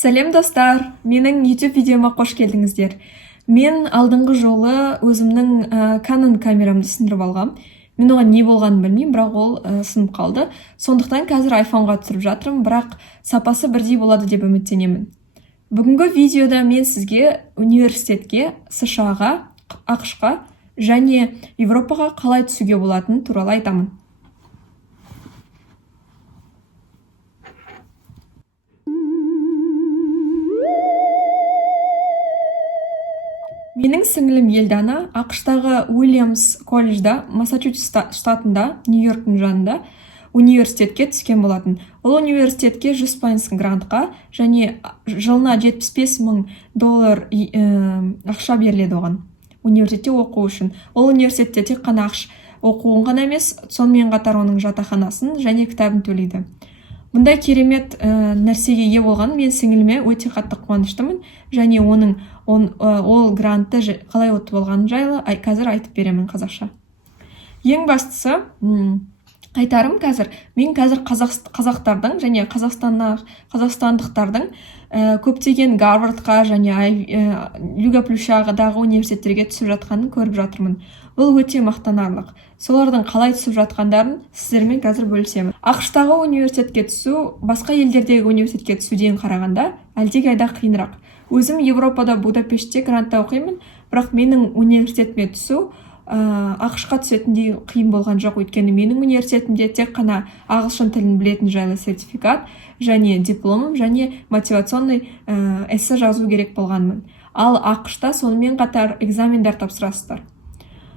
Сәлем достар, менің YouTube видеома қош келдіңіздер. Мен алдыңғы жолы өзімнің Canon камерамды сындырып алғам. Мен оған не болғанын білмеймін, бірақ ол сынып қалды. Сондықтан қазір iPhone-ға түсіріп жатырмын, бірақ сапасы бірдей болады деп үміттенемін. Бүгінгі видеода мен сізге университетке, США-ға, ақш-қа және Европаға қалай түсуге болатыны туралы айтамын. Менің сіңілім Елдана ақштағы Уильямс колледжда, Массачусетс штатында, Нью-Йорктың жанында университетке түскен болатын. Ол университетке 100% грантқа және жылына $75,000 ақша беріледі оған. Университетте оқу үшін. Ол университетте тек қана оқуын ғана емес, сонымен қатар оның жатақханасын және кітабын төлейді. Бұндай керемет нәрсеге ие болған мен сіңіліме өте қатты қуаныштымын және ол грантты қалай ұтып алғаны жайлы қазір айтып беремін қазақша. Ең бастысы, айтарым мен қазір қазақтардың және қазақстандықтардың көптеген Гарвардқа және Люга Плющадағы университеттерге түсіп жатқанын көріп жатырмын. Бұл өте мақтанарлық. Солардың қалай түсіп жатқандарын сіздермен қазір бөлісемін. ақштағы университетке түсу басқа елдердегі университетке түсуден қарағанда әлдеқайда қиынырақ. Өзім Европада Будапештте грантта оқимын, бірақ менің университетіме түсу ақшқа түсетіндей қиын болған жоқ, өйткені менің университетімде тек қана ағылшын тілін білетін жайлы сертификат және дипломым және мотивационный эссе жазу керек болғанмын. Ал ақшта сонымен қатар экзамендар тапсырасыздар.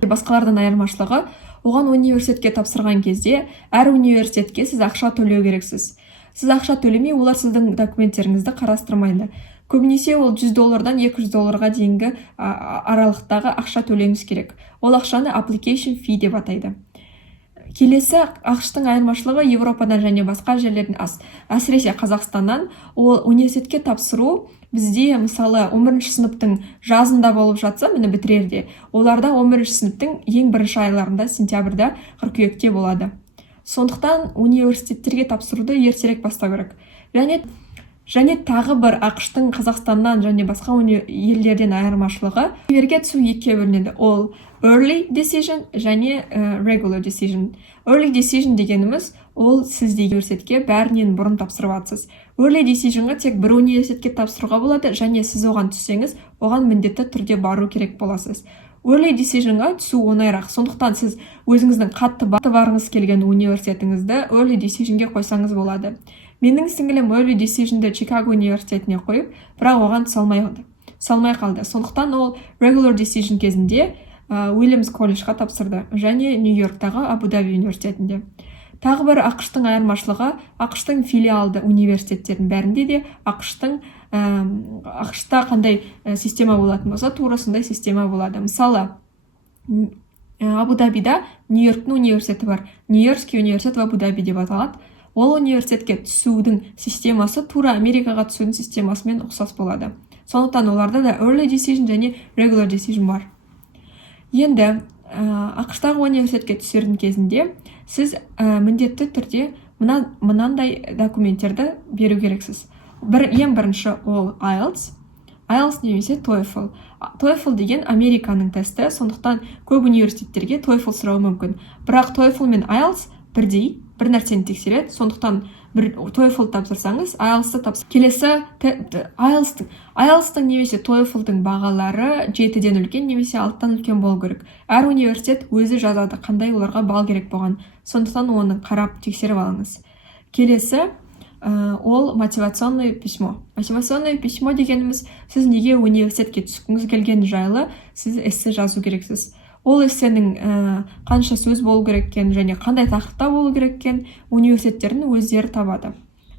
Басқалардан айырмашылығы, оған университетке тапсырған кезде әр университетке сіз ақша төлеу керексіз. Сіз ақша төлемей, олар сіздің документтеріңізді қарастырмайды. Көбінесе ол $100-дан $200 дейінгі аралықтағы ақша төлеңіз керек. Ол ақшаны application fee деп атайды. Келесі ақштың айырмашылығы Европадан және басқа жерлерден әсіресе Қазақстаннан ол университетке тапсыру бізде мысалы 11-ші сыныптың жазында болып жатса, мені бітірерде, оларда 11-ші сыныптың ең бірінші айларында, сентябрьда, қыркүйекте болады. Сондықтан университеттерге тапсыруды ертерек бастау керек. Және тағы бір ақштың Қазақстаннан және басқа елдерден айырмашылығы, универге түсу екіге бөлінеді. Ол early decision және regular decision. Early decision дегеніміз, ол сізде университетке бәрінен бұрын тапсырып атсыз. Early decisionға тек бір университетке тапсыруға болады және сіз оған түссеңіз, оған міндетті түрде бару керек боласыз. Early decisionға түсу оңайырақ. Сондықтан сіз өзіңіздің қатты барғыңыз келген университетіңізді early decisionге қойсаңыз болады. Менің сіңілім early decisionді Чикаго университетіне қойып, бірақ оған салмай қалды. Сондықтан ол regular decision кезінде Уильямс колледжға тапсырды және Нью-Йорктағы Абу-Даби университетінде. Тағы бір ақштың айырмашылығы, ақштың филиалды университеттердің бәрінде де ақшта қандай система болатын болса, тура сондай система болады. Мысалы, Абу-Дабида Нью-Йорктің университеті бар. Нью-Йоркский университет Абу-Даби деп аталады. Ол университетке түсудің системасы тура Америкаға түсудің системасымен ұқсас болады. Сондықтан оларда да early decision және regular decision бар. Енді ақштағы университетке түсердің кезінде сіз міндетті түрде мынандай документтерді беру керексіз. Ең бірінші ол IELTS немесе TOEFL. TOEFL деген Американың тесті, сондықтан көп университеттерге TOEFL сұрауы мүмкін. Бірақ TOEFL мен IELTS бірдей, бір нәрсені тексереді, сондықтан TOEFL тапсырсаңыз, IELTS-ты тапсыр. Келесі IELTS-тың немесе TOEFL-дың бағалары 7-ден үлкен немесе 6-тан үлкен болу керек. Әр университет өзі жазады, қандай оларға бал керек болған. Сондықтан оны қарап тексеріп алыңыз. Келесі ол мотивационное письмо. Мотивационное письмо дегеніміз, сіз неге университетке түскіңіз келген жайлы сіз эссе жазу керексіз. Ол эссенің қанша сөз болу кереккен және қандай тақырыпта болу кереккен университеттердің өздері табады.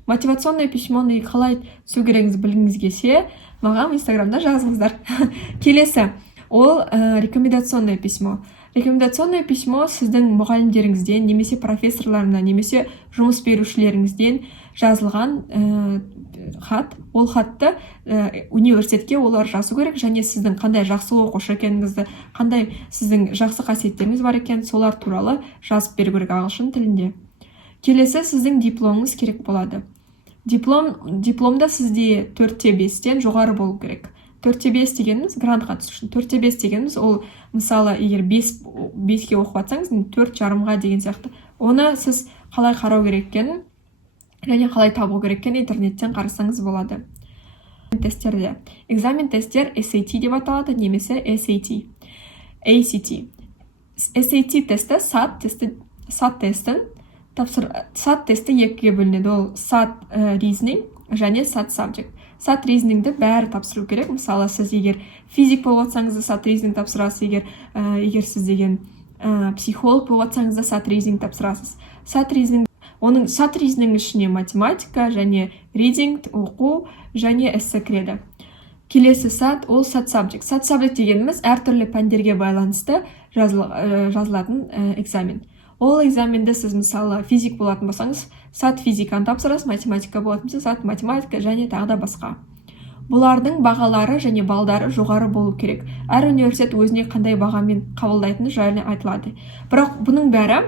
Мотивационное письмоны қалай түсу керегіңізді білгіңіз келсе, маған Инстаграмда жазыңыздар. Келесі, ол рекомендационное письмо. Рекомендационное письмо сіздің мұғалімдеріңізден, немесе профессорларына, немесе жұмыс берушілеріңізден жазылған хат. Ол хатты университетке олар жазу керек және сіздің қандай жақсы оқушы екеніңізді, қандай сіздің жақсы қасиеттеріңіз бар екен, солар туралы жазып беру керек ағылшын тілінде. Келесі, сіздің дипломыңыз керек болады. дипломда сізде 4-5-тен жоғары болу керек. 4-5 дегеніміз грантқа түсу үшін. 4-5 дегеніміз ол мысалы егер 5-ке оқып жатсаңыз 4,5-ға деген сияқты. Оны сіз қалай қарау керек екенін және қалай табу керек екенін интернеттен қарасаңыз болады. Тесттерде экзамен тесттер SAT деп аталады, немесе ACT. SAT тесті SAT тесті екіге бөлінеді. Ол SAT reasoning және SAT subject. SAT reasoningді бәрі тапсыру керек. Мысалы, сіз егер физик болып жатсаңыз да SAT reasoning тапсырасыз, егер сіз деген психолог болып жатсаңыз да SAT reasoning тапсырасыз. SAT reasoning ішіне математика және reading, оқу және эссе кіреді. Келесі SAT, ол SAT subject. SAT subject дегеніміз әртүрлі пәндерге байланысты жазылатын экзамен. Ол экзаменді сіз мысалы физик болатын болсаңыз, SAT физиканы тапсырасыз, математика болатын болса, SAT математика және тағы да басқа. Бұлардың бағалары және балдары жоғары болу керек. Әр университет өзіне қандай бағамен қабылдайтыны жайлы айтылады. Бірақ бұның бәрі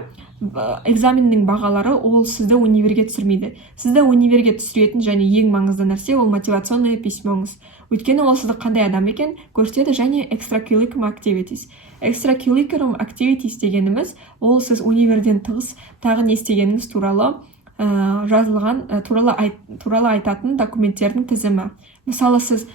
экзаменнің бағалары ол сізді универге түсірмейді. Сізді универге түсіретін және ең маңызды нәрсе ол мотивационный письмоңыз. Өйткені ол сізді қандай адам екен көрсетеді. Және extracurriculum activities. Extracurriculum activities дегеніміз ол сіз универден тығыз тағы не істегеніңіз туралы жазылған туралы айтатын документтердің тізімі. Мысалы, сіз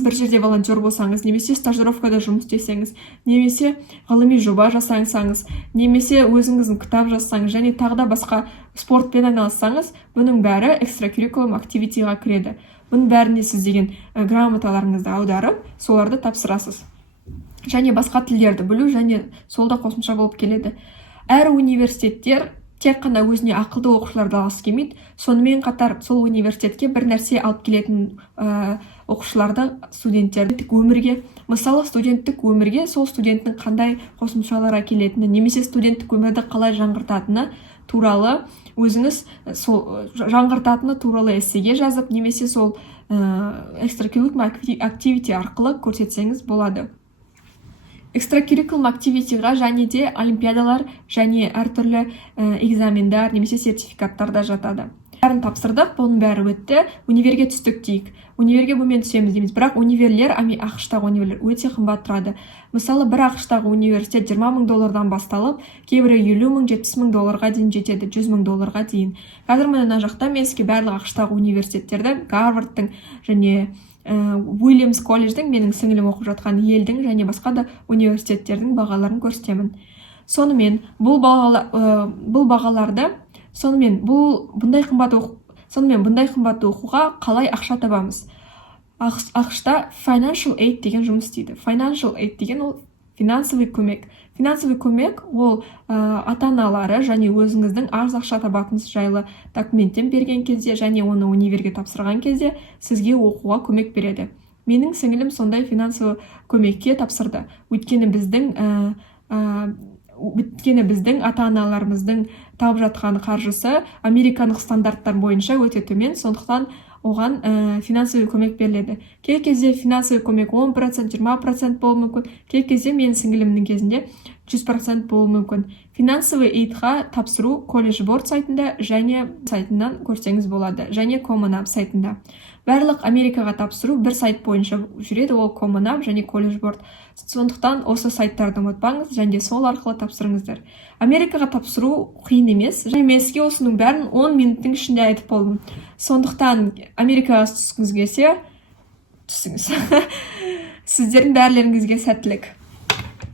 бір жерде волонтер болсаңыз, немесе стажировкада жұмыс істесеңіз, немесе ғылыми жоба жасаңыз, немесе өзіңіздің кітап жазсаңыз, және тағы да басқа спортпен айналыссаңыз, бұның бәрі extracurriculum activityға кіреді. Бұның бәріне сіз деген грамоталарыңызды аударып, соларды тапсырасыз. Және басқа тілдерді білу және солда қосымша болып келеді. Әр университеттер тек қана өзіне ақылды оқушыларды алғысы келмейді, сонымен қатар сол университетке бір нәрсе алып келетін оқушыларды студенттердің өмірге, мысалы студенттік өмірге сол студенттің қандай қосымшалар әкелетіні, немесе студенттік өмірді қалай жаңғыртатыны туралы өзіңіз сол жаңғыртатыны туралы эссеге жазып, немесе сол extracurriculum activity арқылы көрсетсеңіз болады. Extracurriculum activityға және де олимпиадалар және әртүрлі экзамендар немесе сертификаттар да жатады. Бәрін тапсырдық, бұның бәрі өтті, универге түстік дейік. Универге бұмен түсеміз дейміз, бірақ универлер, ақш-тағы универлер өте қымбат тұрады. Мысалы, бір ақш-тағы университет $20,000 басталып, кейбірі $50,000, $70,000 дейін жетеді, $100,000 дейін. Қазір мына жақта мен сізге барлық ақш-тағы университеттерді, Гарвардтың және Уильямс колледждің, менің сіңілім оқып жатқан елдің және басқа да университеттердің бағаларын көрсетемін. Сонымен бұндай қымбат оқуға қалай ақша табамыз? ақш-та financial aid деген жұмыс істейді. Financial aid деген ол финансовый көмек. Финансовый көмек ол ата-аналары және өзіңіздің аз ақша табатыныңыз жайлы документтен берген кезде және оны универге тапсырған кезде сізге оқуға көмек береді. Менің сіңілім сондай финансовый көмекке тапсырды. Өйткені біздің ата-аналарымыздың тауып жатқан қаржысы американдық стандарттар бойынша өте төмен, сондықтан оған финансовый көмек беріледі. Кей кезде финансовый көмек 10%, 20% болуы мүмкін. Кей кезде менің сіңілімнің кезінде 100% болуы мүмкін. Финансовый эйдқа тапсыру колледж борд сайтында және сайтынан көрсеңіз болады, және Common App сайтында. Барлық Америкаға тапсыру бір сайт бойынша жүреді, ол Common App және колледж борд. Сондықтан осы сайттарды ұмытпаңыз және сол арқылы тапсырыңыздар. Америкаға тапсыру қиын емес, және мен сізге осының бәрін 10 минуттың ішінде айтып болдым. Сондықтан Америкаға түскіңіз келсе, түсіңіз. Сіздердің барларыңызға сәттілік.